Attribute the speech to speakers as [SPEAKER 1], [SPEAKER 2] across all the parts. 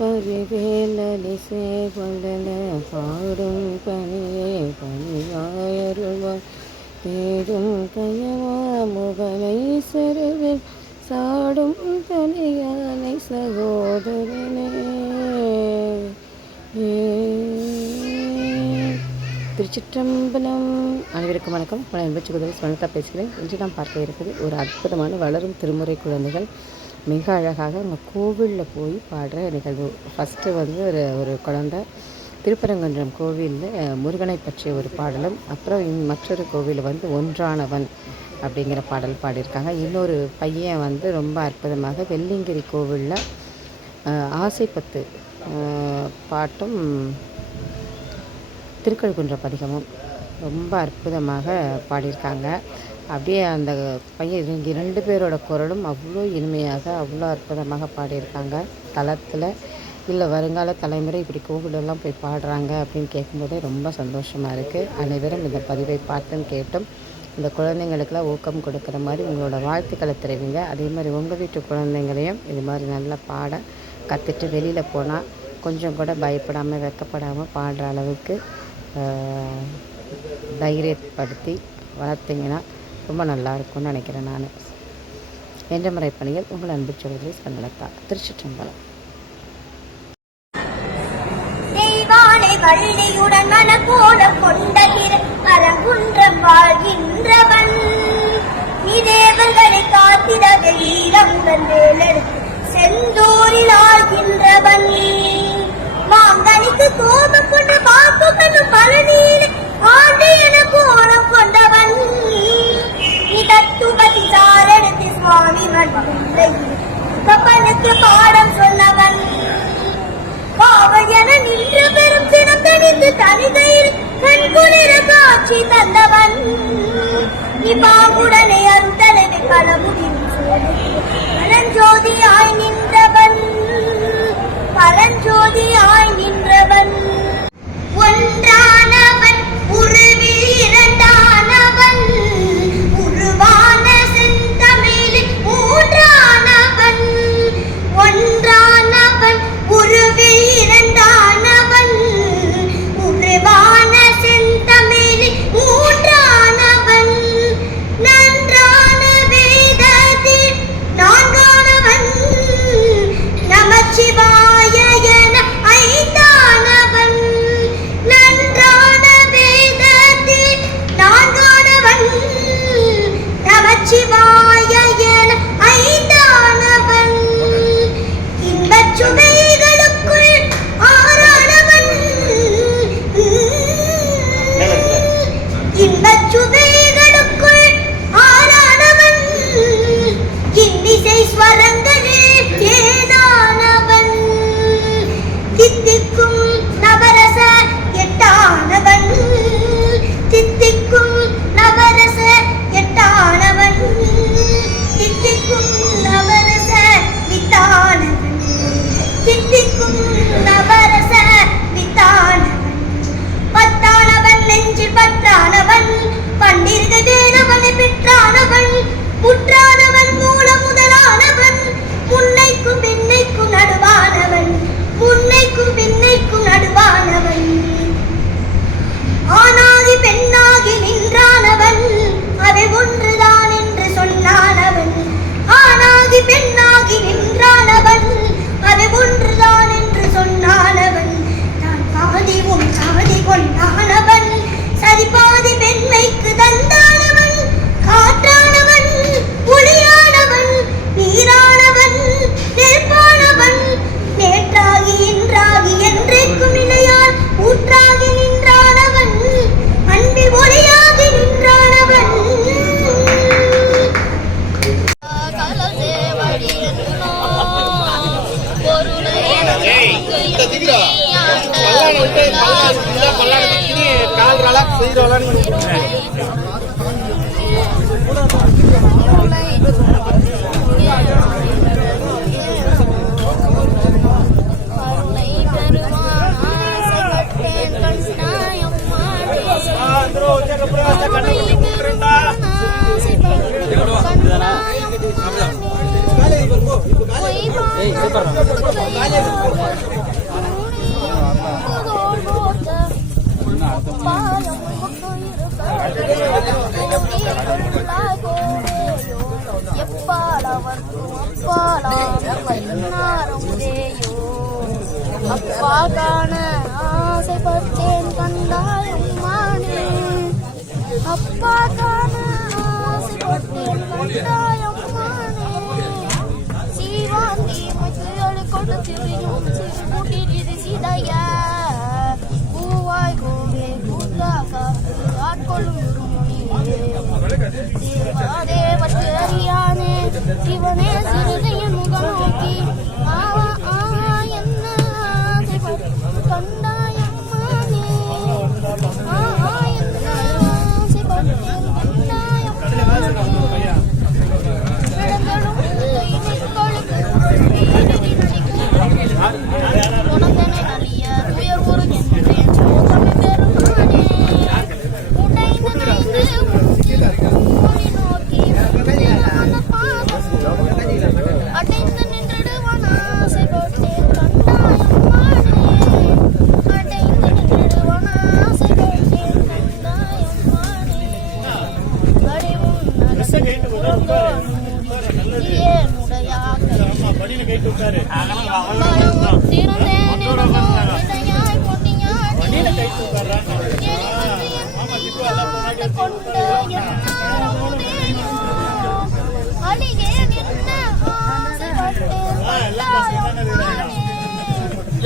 [SPEAKER 1] பரிவேலி சேவலன பாடும் பணியே பணியாயருள்வார் தேடும் கயவா முகனை செருவில் சாடும் தனியானை சகோதரனே. திருச்சிற்றம்பலம். அனைவருக்கும் வணக்கம். பல எண்பச்சு குதிரை ஸ்வனதா பேசுகிறேன். இன்று நாம் பார்க்க இருக்கிறது ஒரு அற்புதமான வளரும் திருமுறை குழந்தைகள். மிக அழகாக அவங்க கோவிலில் போய் பாடுற நிகழ்வு. ஃபஸ்ட்டு வந்து ஒரு ஒரு குழந்தை திருப்பரங்குன்றம் கோவிலில் முருகனை பற்றிய ஒரு பாடலும் அப்புறம் மற்றொரு கோவிலில் வந்து ஒன்றானவன் அப்படிங்கிற பாடல் பாடியிருக்காங்க. இன்னொரு பையன் வந்து ரொம்ப அற்புதமாக வெள்ளிங்கிரி கோவிலில் ஆசைப்பத்து பாட்டும் திருக்கழுக்குன்ற பதிகமும் ரொம்ப அற்புதமாக பாடியிருக்காங்க. அப்படியே அந்த பையன் இவங்க ரெண்டு பேரோட குரலும் அவ்வளோ இனிமையாக அவ்வளோ அற்புதமாக பாடியிருக்காங்க. தளத்தில் இல்லை வருங்கால தலைமுறை இப்படி கோவிலெல்லாம் போய் பாடுறாங்க அப்படின்னு கேட்கும்போதே ரொம்ப சந்தோஷமாக இருக்குது அனைவரும் இந்த பதிவை பார்த்தும் கேட்டும் இந்த குழந்தைங்களுக்கெல்லாம் ஊக்கம் கொடுக்குற மாதிரி உங்களோட வாழ்த்துக்களை தெரிவிங்க. அதே மாதிரி உங்கள் வீட்டு குழந்தைங்களையும் இது மாதிரி நல்லா பாட கற்றுட்டு வெளியில் போனால் கொஞ்சம் கூட பயப்படாமல் வெக்கப்படாமல் பாடுற அளவுக்கு தைரியப்படுத்தி வளர்த்திங்கன்னா ரொம்ப நல்லா இருக்கும்னு நினைக்கிறேன் நான். என்ற முறை பணிகள் உங்கள் அன்பு சகோதரி சங்கலத்தா திருச்சிற்றம்பலம்.
[SPEAKER 2] தெய்வானை கொண்ட அரங்குன்றம் வாழ்கின்றவன். இதேவர்களை காத்திடவே ஈரமுடன் வேலெடுத்து செந்தூரில் ஆழ்கின்றவன். மாங்கனிக்கு கோபம் கொண்ட பாக்கு பழனியில் ஆண்டு இதத்துபதி சாரணத்தி சுவாமி கப்பலுக்கு பாடம் சொன்னவன். காவல் என நின்று பெரும் சினம் தணிந்து தனிகையில் கண்குளிர காட்சி தந்தவன். இப்பாவுடனே அருந்தலைமை பலமுடிவு பரஞ்சோதியாய் நின்றவன். பரஞ்சோதியாய் அப்பா காண ஆசைப்பட்டேன் கண்டாயம் மானே அப்பா காண ஆசைப்பட்டேன் கண்டாயம் மானே சீவாந்தி கொண்டு கொடுத்திரியும் சிறுகுட்டில் ஆட்கொள்ளும் தேவற்று அறியானே சிவனே சிறுதையின் முகம் நோக்கி.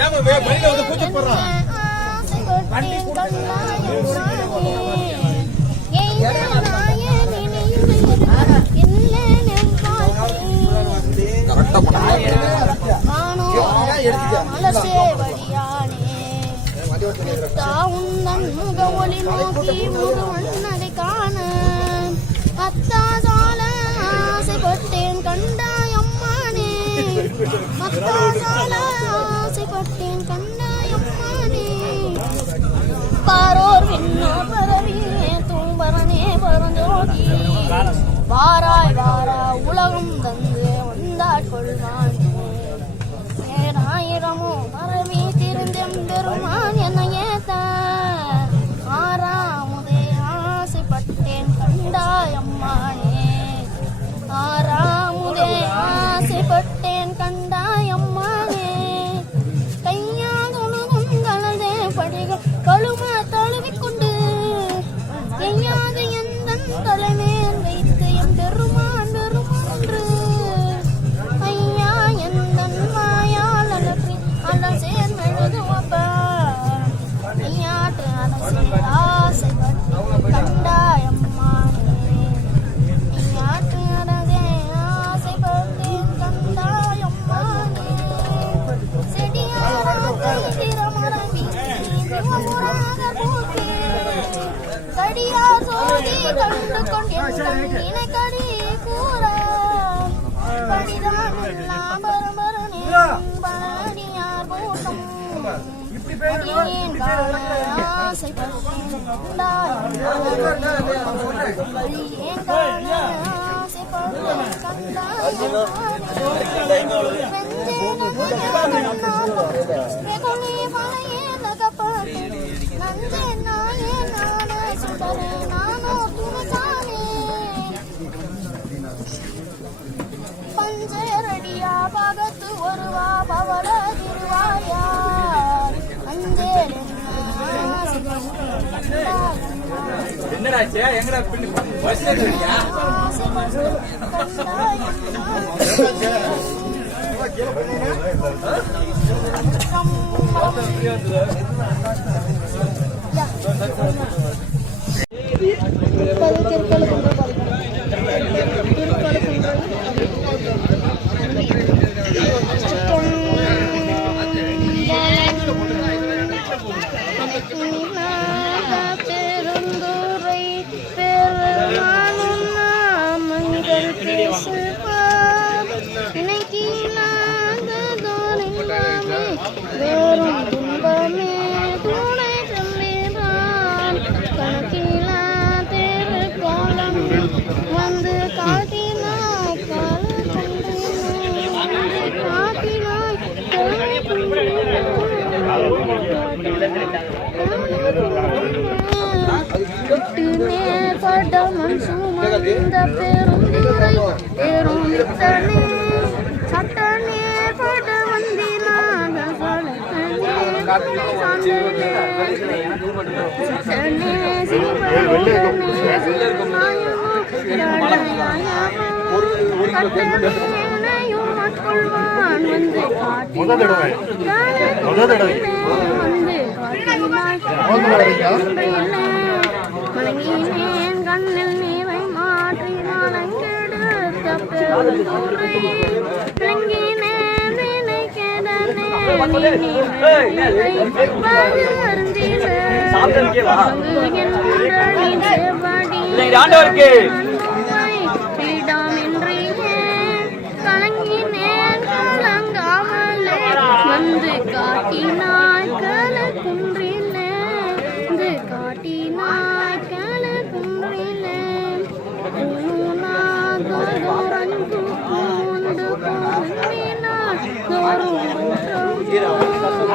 [SPEAKER 3] ஏமா வே வழியில வந்து பூஜை போடுறான்
[SPEAKER 2] உந்தன் முக ஒளி நோக்கி முகவண்ணதை காண அத்தாசால ஆசைப்பட்டேன் கண்டாயம்மானே அத்தாசால ஆசைப்பட்டேன் கண்டாயம்மானே பாரோர் விண்ணோ பரவியே தூம்பரனே பரஞ்சோதி வாராய் வாரா உலகம் தந்த ஆசைப்பட்டேன் அடியேன் காண ஆசைப்பட்டேன் பஞ்சரடியா பகத்து வருவா பவள
[SPEAKER 3] என்னடாச்சு எங்கடா பின்னி பஸ் ஏறியா?
[SPEAKER 2] வந்து காட்டினாய் காட்டினாய் ஒட்டுமே படம்
[SPEAKER 3] முத தடவை முத தடவை
[SPEAKER 2] கண்ணில் நீரை மாற்றினால் அங்கெடுத்த பெரும்
[SPEAKER 4] ஆண்டவருக்கு.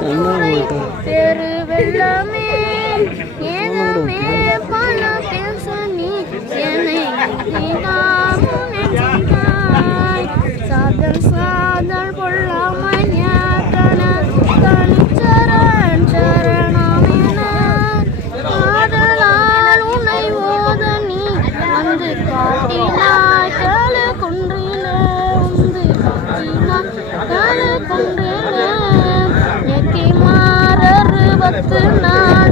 [SPEAKER 2] கண்ணா Good night.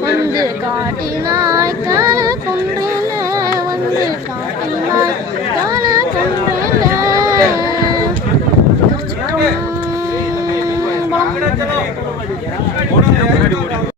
[SPEAKER 2] வந்து காட்டினாய் கால குன்றில வந்து காட்டினாய் கால குன்றில வளம்